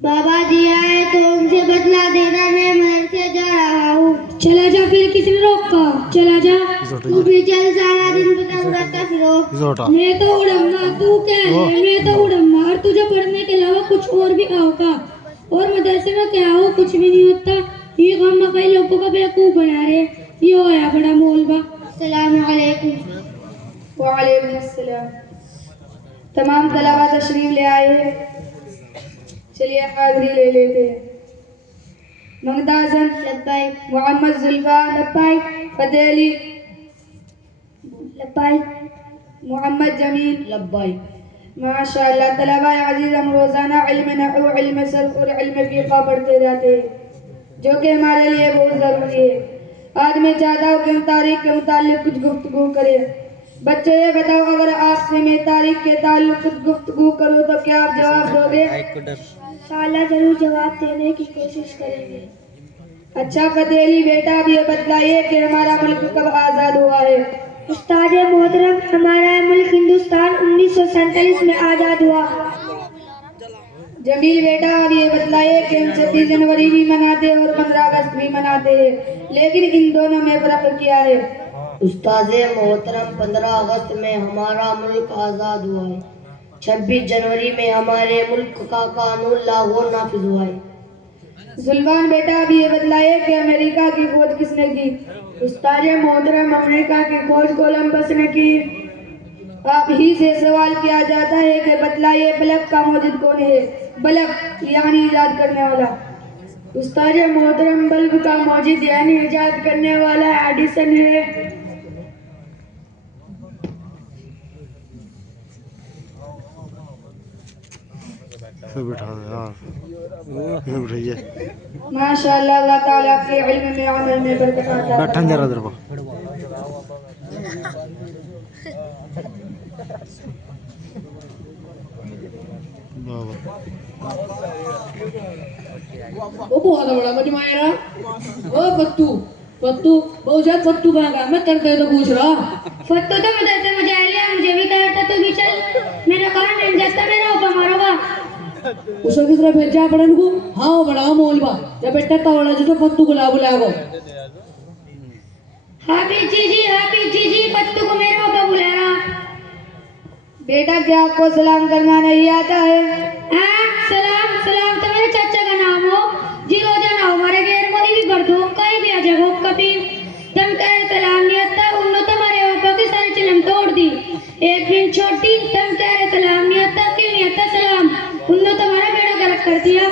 बाबा जी आए तो उनसे बदला देना, मैं मदरसे जा रहा हूँ। चला जा, फिर किसने रोका? चला जा। तू भी चल, सारा दिन पतंग उड़ाता फिरो। मैं तो उड़ूंगा, तू क्या है? मैं तो उड़ूंगा। और तुझे पढ़ने के अलावा कुछ और भी आओगा? और मदरसे में क्या हो? कुछ भी नहीं होता। ये हम कई लोगों का बेवकूफ बना रहे। ये होया बड़ा मौलवा। अस्सलाम वालेकुम। वालेकुम अस्सलाम। तमाम तलबा तशरीफ ले आए हैं। चलिए हाजिरी ले लेते हैं। मंगदाजन लब्बाइक मोहम्मद जुल्फान लब्बाइक फतेह अली लब्बाइक मोहम्मद जमील लब्बाइक। माशाअल्लाह तलबा अजीज, हम रोजाना इल्म नहू, इल्म सर्फ और इल्म फ़िक़्ह पढ़ते जाते हैं, जो कि हमारे लिए बहुत ज़रूरी है। आज मैं चाहता हूँ कि हम तारीख के मुतालिक कुछ गुफ्तगू करें। बच्चों, ये बताओ, अगर आपसे मैं तारीख के ताल्लुक कुछ गुफ्तगू करूँ तो क्या आप जवाब दोगे? इंशाअल्लाह जरूर जवाब देने की कोशिश करेंगे। अच्छा फतेह अली बेटा, अब ये बतलाइए कि हमारा मुल्क कब आज़ाद हुआ है? उस्ताद मोहतरम, हमारा मुल्क हिंदुस्तान 1947 में आज़ाद हुआ। जमील बेटा, अब ये बताइए कि हम 26 जनवरी भी मनाते हैं और 15 अगस्त भी मनाते हैं, लेकिन इन दोनों में फ़र्क क्या है? उस्ताद मोहतरम, 15 अगस्त में हमारा मुल्क आज़ाद हुआ है। 26 जनवरी में हमारे मुल्क का कानून लागू नाफिज हुआ है। जुल्फान बेटा, अब ये बतलाइए कि अमेरिका की खोज किसने की? उस्ताद मोहतरम, अमेरिका की खोज कोलंबस ने की। आप ही से सवाल किया जाता है कि बतलाइए बल्ब का मौजूद कौन है? बल्ब यानी इजाद करने वाला। उस्ताद मोहतरम, बल्ब का मौजूद यानी इजाद करने वाला एडिसन है। बिठा दे यार, ये बिठाइए। माशाअल्लाह, अल्लाह ताला आपके इल्म में, अमल में बरकत अता बैठन जरा इधर को। वो बहुत बड़ा मजमायरा। ओ फत्तू फत्तू बहुत ज्यादा फत्तू कहाँ का? मैं करते तो पूछ रहा। फत्तू तो मदरसे में जा लिया, मुझे भी कहता तू भी चल। मैंने कहा नहीं जाता, मेरा ऊपर मारोगा। उसको किस तरह भेजा पड़न को? हाँ वो बड़ा मोलबा जब बेटा तवड़ा जो तो फत्तू को ला बुला को। हाफिज जी, फत्तू को मेरा ऊपर बुला रहा। बेटा, क्या आपको सलाम करना नहीं आता है? हाँ, सलाम सलाम तो मेरे चाचा का नाम हो। जी रोजा ना हमारे गैर मोदी भी बढ़ दो कहीं भी आ जाओ कभी। तुम कहे सलाम नहीं आता, उन्होंने तुम्हारे ऊपर की सारी चिलम तोड़ दी। एक दिन छोटी तुम कह रहे सलाम नहीं आता, क्यों नहीं आता सलाम? उन्होंने तुम्हारा बेड़ा गलत कर दिया।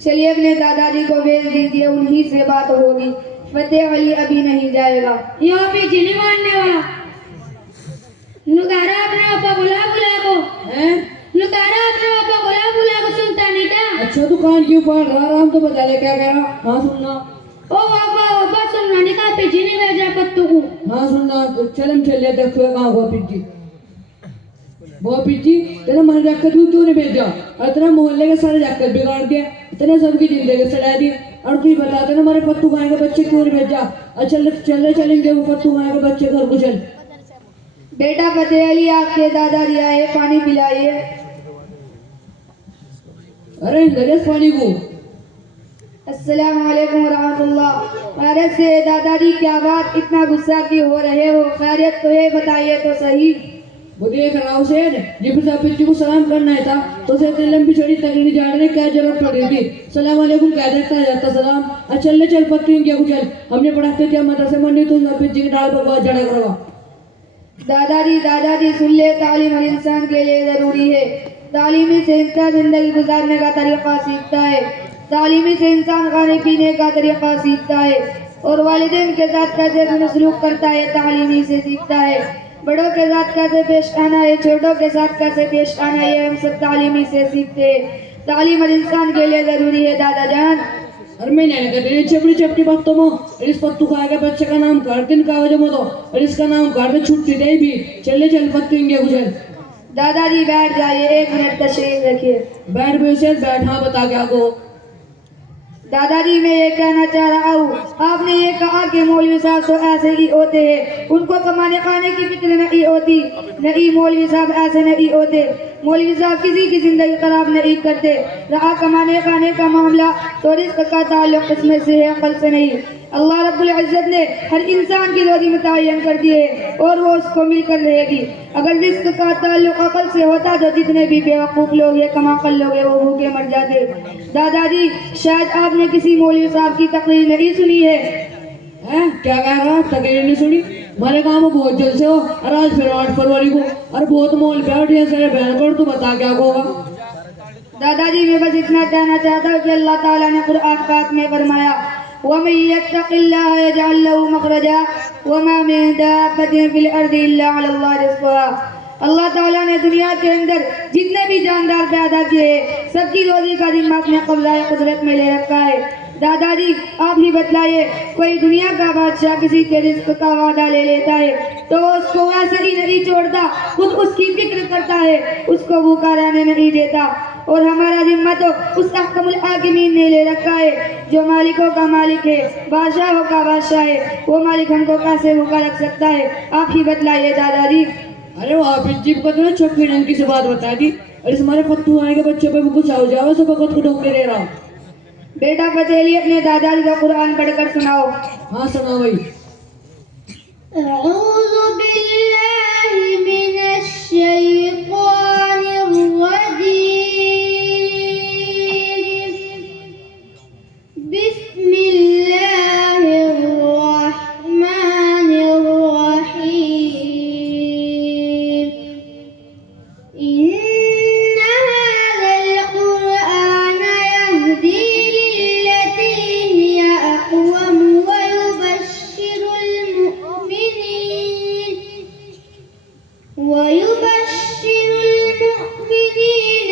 चलिए अपने दादाजी को भेज दीजिए, उन्हीं से बात होगी। फतेह अली अभी नहीं जाएगा। ये हाफिज जी नहीं मानने वाला। नुकारा अपने ऊपर बुला को हैं? नुकारा अपने ऊपर बुला को सुनता नहीं क्या? अच्छा तू कान क्यों पढ़ रहा? आराम तो बता ले क्या कह रहा। हाँ सुनना। ओ बाबा सुनना नहीं कहा, हाफिज जी ने भेजा पत्तू को। हाँ सुनना। चलम चलिए देखो कहाँ हुआ पिज्जी। वो पिज्जी तेरा मन रख कर तू ने भेजा और तेरा मोहल्ले के सारे जाकर बिगाड़ दिया, तेरे सबकी जिंदगी सड़ा दी। और तू बता तेरे हमारे फत्तू खाए के बच्चे क्यों नहीं भेजा? अच्छा चलेंगे वो फत्तू खाए के बच्चे घर को चल। बेटा फतेह अली, आपके दादाजी आए, पानी पिलाइए। अरे गैस पानी को। अस्सलाम वालेकुम रहमतुल्लाह। अरे से दादाजी, क्या बात, इतना गुस्सा क्यों हो रहे हो? खैरियत तो है, बताइए तो सही। वो देख रहा हूँ सेठ जिब साहब पिज्जी को सलाम करना है था तो से इतनी लंबी चौड़ी तकरीर जाने क्या जरूरत पड़ रही थी? सलाम वालेकुम कह देता जाता सलाम। अच्छा चल चल पत्तू क्या कुछ हमने पढ़ाते थे मदरसे में, नहीं तो पिज्जी की डाल पर बहुत जड़ा करवा। दादाजी सुन ले, तालीम हर इंसान के लिए ज़रूरी है। तालीमी से इंसान ज़िंदगी गुजारने का तरीक़ा सीखता है। तालीमी से इंसान खाने पीने का तरीक़ा सीखता है और वालिदैन के साथ कैसे सलूक करता है, तालीमी से सीखता है। बड़ों के साथ कैसे पेश आना है, छोटों के साथ कैसे पेश आना है, हम सब तालीमी से सीखते हैं। तालीम हर इंसान के लिए ज़रूरी है दादा जान। और मैं नहीं कहते चपड़ी चपटी बातों में इस पत्तू खाए के बच्चे का नाम काट दिन का वजह मत और इसका नाम काट दे छुट्टी दे भी। चले चल पत्तू इंगे गुजर। दादाजी बैठ जाइए, 1 मिनट तशरीफ रखिए। बैठ बेशे बैठ। हाँ बता क्या को? दादाजी मैं ये कहना चाह रहा हूँ, आपने ये कहा कि मौलवी साहब तो ऐसे ही होते हैं, उनको कमाने खाने की फिक्र नहीं होती। नहीं, मौलवी साहब ऐसे नहीं होते। मौलवी साहब किसी की जिंदगी खराब नहीं करते। रहा कमाने खाने का मामला तो रिस्क का ताल्लुक इसमें से है, अकल से नहीं। अल्लाह रब्बुल इज्जत ने हर इंसान की रोजी मुतय्यन कर दी है और वो उसको मिलकर रहेगी। अगर रिस्क का ताल्लुक अकल से होता तो जितने भी बेवकूफ़ लोग हैं, कमाकल लोग हैं, वो भूखे मर जाते। दादाजी, शायद आपने किसी मौलवी साहब की तकरीर नहीं सुनी है। क्या कह रहा? तकरीर नहीं सुनी? हमारे गाँव में बहुत जलसे हो और आज फिर 8 फरवरी को और बहुत मौल पे उठे सारे बहन कर, तो बता क्या होगा? दादाजी, मैं बस इतना कहना चाहता हूँ कि अल्लाह ताला ने कुरान पाक में फरमाया, वमन यत्तक़िल्लाह यजअल लहू मख़रजा वमा मिन दाब्बतिन फिल अर्दि इल्ला अलल्लाहि रिज़्क़ुहा। अल्लाह ताला ने दुनिया के अंदर जितने भी जानदार पैदा किए सबकी रोजी का जिम्मा अपने कब्ज़ा कुदरत में ले रखा है। दादाजी, आप ही बतलाइए, कोई दुनिया का बादशाह किसी के रिस्क का वादा ले लेता है तो उसको वैसे ही नहीं छोड़ता, खुद उसकी फिक्र करता है, उसको भूखा रहने नहीं देता। और हमारा जिम्मा तो उस अहकमुल हाकिमीन ने ले रखा है जो मालिकों का मालिक है, बादशाहों का बादशाह है। वो मालिक हमको कैसे भूखा रख सकता है? आप ही बतलाइए दादाजी। अरे वाह पिज्जी को तो छोटी रंग से बात बता दी और इस हमारे फत्तू आने के बच्चे पे कुछ आओ जाओ सब वक्त को ढोके दे रहा। बेटा बतेली अपने दादाजी का कुरान पढ़कर सुनाओ। हाँ सुनाओ भाई। अऊज़ु बिल्लाहि मिनश शैतानिर रजीम। बिस्मिल्लाहिर रहमानिर रहीम। इन्ना हाज़ल क़ुरआन यहदी लिल्लती हिया अक़वम व युबश्शिरुल मुमिनीन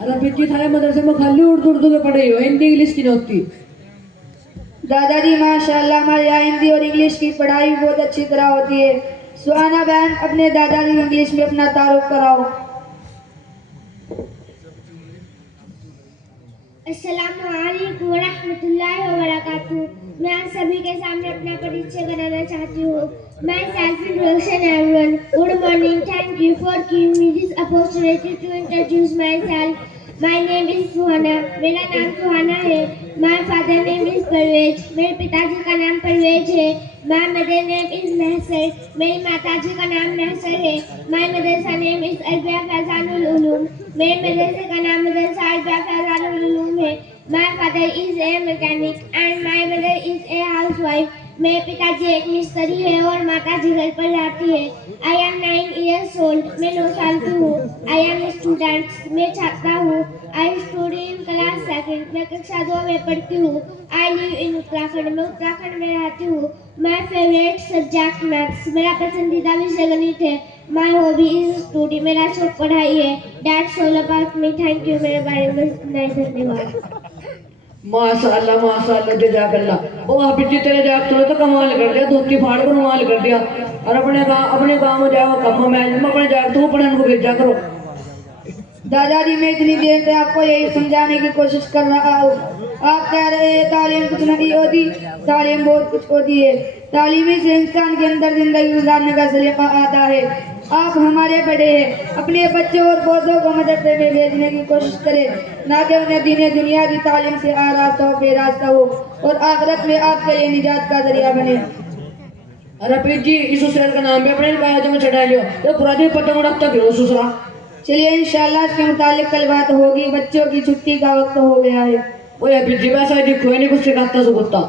अरे पिज्जी थारे मदरसे में खाली उर्दू में पढ़ी हो, हिंदी इंग्लिश की नहीं होती। दादाजी माशाल्लाह हमारे यहाँ हिंदी और इंग्लिश की पढ़ाई बहुत अच्छी तरह होती है। सुहाना बहन अपने दादाजी इंग्लिश में अपना तारुफ कराओ। अस्सलामु अलैकुम व रहमतुल्लाहि व बरकातुहू। मैं आप सभी के सामने अपना परिचय कराना चाहती हूँ। My self-introduction everyone. Good morning. Thank you for giving me this opportunity to introduce myself. My name is सुहाना। मेरा नाम सुहाना है। My father name is Parvez. मेरे पिताजी का नाम परवेज है। My mother name is Mahsar. मेरी माताजी का नाम महसर है। My Madrasa name is अल्बिया फैज़ानुल Uloom. मेरे मदरसे का नाम मदरसा अल्बिया फैज़ानुल उलूम है। My father is a mechanic and my mother is a housewife. मेरे पिताजी एक मिस्त्री है और माताजी घर पर रहती है। I am 9 years old. मैं 9 साल की हूँ। I am a student. मैं छात्रा हूँ। I study in class 2nd. मैं कक्षा 2 में पढ़ती हूँ। I live in Uttarakhand. मैं उत्तराखंड में रहती हूँ। My favorite subject maths. मेरा पसंदीदा विषय गणित है। माय हॉबी इज स्टडी, मेरा शौक पढ़ाई है। That's all about me, thank you. मेरे बारे में नहीं, धन्यवाद। माशाल्लाह जज़ाकल्लाह। ओ हाफिज जी तेरे जागत ने तो कमाल कर दिया, धोती फाड़ कर कमाल कर दिया। और अपने गांव में जाओ कम में अपने जागत को पढ़ने को भेजा करो। दादाजी मैं इतनी देर से आपको यही समझाने की कोशिश कर रहा हूँ। आप कह रहे हैं तालीम कुछ नहीं होती, तालीम बहुत कुछ होती है। तालीमी से इंसान के अंदर जिंदगी गुजारने का सलीका आता है। आप हमारे बड़े हैं, अपने बच्चों और पौधों को मदरसे में भेजने की कोशिश करें, ना कि उन्हें दीने दुनिया की तालीम से आरास्ता हो, बेरास्ता हो और आखिरत में आपके लिए निजात का जरिया बने। अरे हाफिज जी इस ससुराल का नाम भी अपने बाजू में चढ़ा लियो, तो पूरा दिन पतंग उड़ाता फिरो ससुरा। चलिए इंशाल्लाह इसके मुतालिक कल बात होगी। बच्चों की छुट्टी का वक्त हो गया है। ओ हाफिज जी वैसा देखो नहीं कुछ सिखाता सुखता।